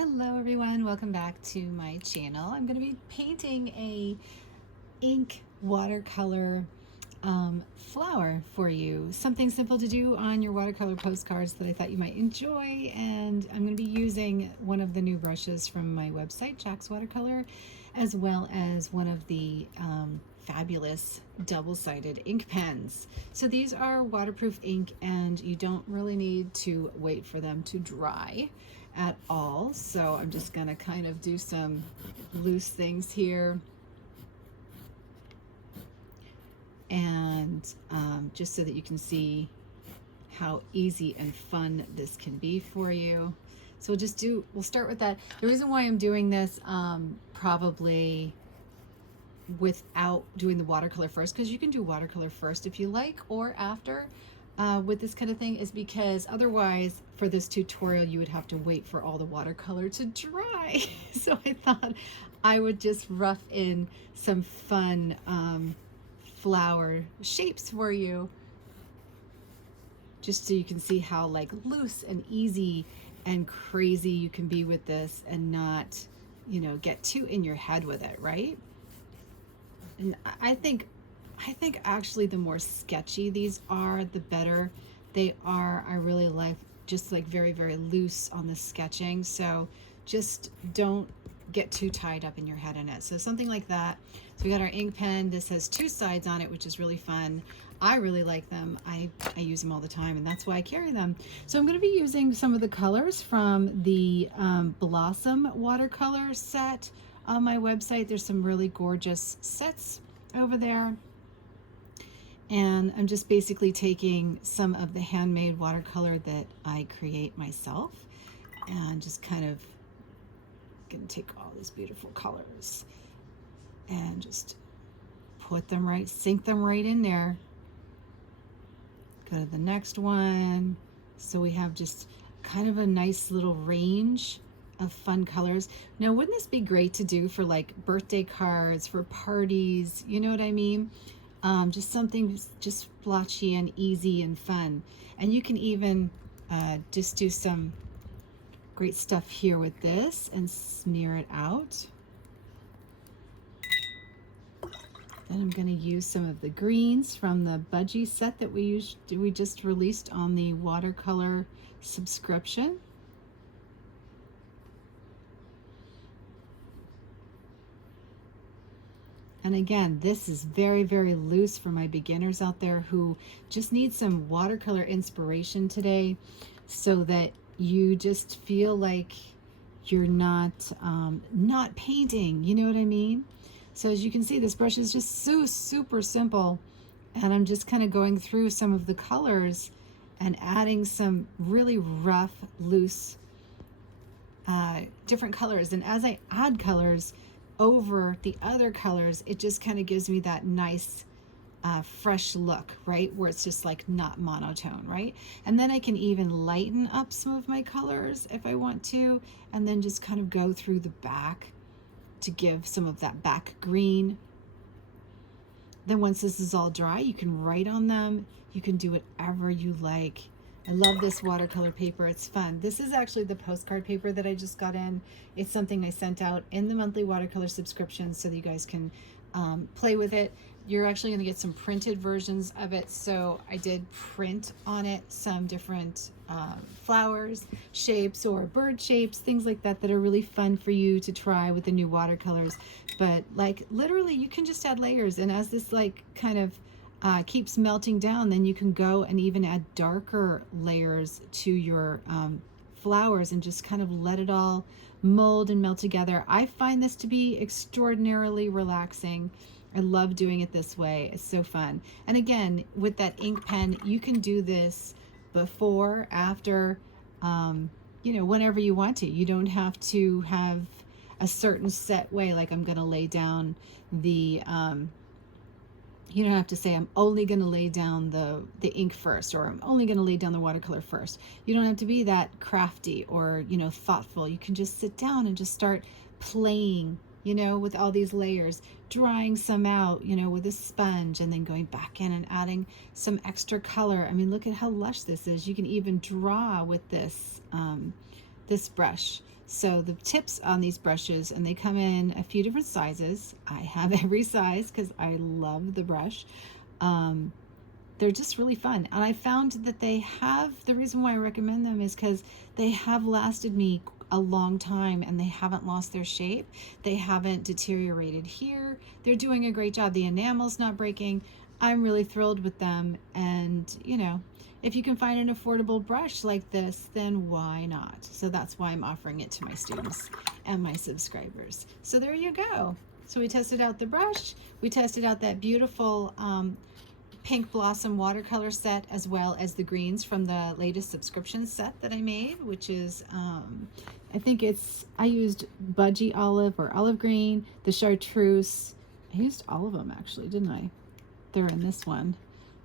Hello everyone, welcome back to my channel. I'm going to be painting a ink watercolor flower for you. Something simple to do on your watercolor postcards that I thought you might enjoy, and I'm going to be using one of the new brushes from my website, Jack's Watercolor, as well as one of the fabulous double-sided ink pens. So these are waterproof ink and you don't really need to wait for them to dry at all. So I'm just gonna kind of do some loose things here, and just so that you can see how easy and fun this can be for you. So we'll start with that. The reason why I'm doing this probably without doing the watercolor first, because you can do watercolor first if you like, or after with this kind of thing, is because otherwise for this tutorial you would have to wait for all the watercolor to dry. So I thought I would just rough in some fun flower shapes for you, just so you can see how like loose and easy and crazy you can be with this and not, you know, get too in your head with it, right? And I think actually the more sketchy these are, the better they are. I really like just like very, very loose on the sketching. So just don't get too tied up in your head in it. So something like that. So we got our ink pen. This has two sides on it, which is really fun. I really like them. I use them all the time, and that's why I carry them. So I'm going to be using some of the colors from the Blossom watercolor set on my website. There's some really gorgeous sets over there. And I'm just basically taking some of the handmade watercolor that I create myself and just kind of gonna take all these beautiful colors and just put them right, sink them right in there. Go to the next one. So we have just kind of a nice little range of fun colors. Now, wouldn't this be great to do for like birthday cards, for parties? You know what I mean? Just something just splotchy and easy and fun. And you can even just do some great stuff here with this and smear it out. Then I'm going to use some of the greens from the Budgie set that we just released on the watercolor subscription. And again, this is very, very loose for my beginners out there who just need some watercolor inspiration today, so that you just feel like you're not painting, you know what I mean? So as you can see, this brush is just so super simple, and I'm just kind of going through some of the colors and adding some really rough, loose, different colors. And as I add colors over the other colors, it just kind of gives me that nice fresh look, right, where it's just like not monotone, right? And then I can even lighten up some of my colors if I want to, and then just kind of go through the back to give some of that back green. Then once this is all dry, you can write on them. You can do whatever you like. I love this watercolor paper. It's fun. This is actually the postcard paper that I just got in. It's something I sent out in the monthly watercolor subscription so that you guys can play with it. You're actually going to get some printed versions of it. So I did print on it some different flowers, shapes, or bird shapes, things like that that are really fun for you to try with the new watercolors. But like literally you can just add layers, and as this like kind of keeps melting down, then you can go and even add darker layers to your flowers and just kind of let it all mold and melt together. I find this to be extraordinarily relaxing. I love doing it this way. It's so fun. And again, with that ink pen, you can do this before, after, you know, whenever you want to. You don't have to have a certain set way, like I'm going to lay down the you don't have to say I'm only going to lay down the ink first, or I'm only going to lay down the watercolor first. You don't have to be that crafty or, you know, thoughtful. You can just sit down and just start playing, you know, with all these layers, drying some out, you know, with a sponge, and then going back in and adding some extra color. I mean, look at how lush this is. You can even draw with this this brush. So the tips on these brushes, and they come in a few different sizes. I have every size because I love the brush. They're just really fun. And I found that they have, the reason why I recommend them is because they have lasted me a long time and they haven't lost their shape. They haven't deteriorated here. They're doing a great job. The enamel's not breaking. I'm really thrilled with them. And, you know, if you can find an affordable brush like this, then why not? So that's why I'm offering it to my students and my subscribers. So there you go. So we tested out the brush. We tested out that beautiful Pink Blossom watercolor set, as well as the greens from the latest subscription set that I made, which is I think I used Budgie Olive or Olive Green, the Chartreuse. I used all of them actually, didn't I? They're in this one.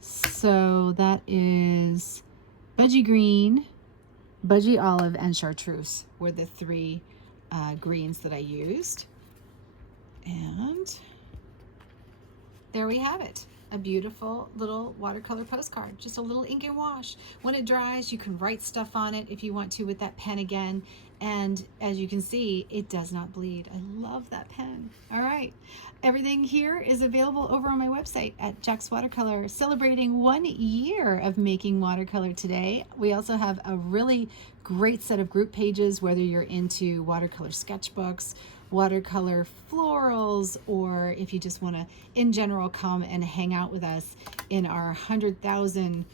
So that is Budgie Green, Budgie Olive, and Chartreuse were the three greens that I used. And there we have it. A beautiful little watercolor postcard, just a little ink and wash. When it dries, you can write stuff on it if you want to with that pen again. And as you can see, it does not bleed. I love that pen. All right. Everything here is available over on my website at Jack's Watercolor, celebrating 1 year of making watercolor today. We also have a really great set of group pages, whether you're into watercolor sketchbooks, watercolor florals, or if you just want to in general come and hang out with us in our 100,000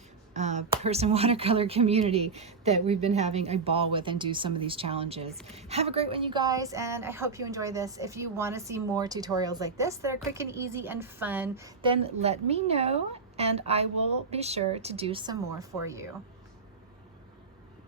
person watercolor community that we've been having a ball with and do some of these challenges. Have a great one, you guys, and I hope you enjoy this. If you want to see more tutorials like this that are quick and easy and fun, then let me know and I will be sure to do some more for you.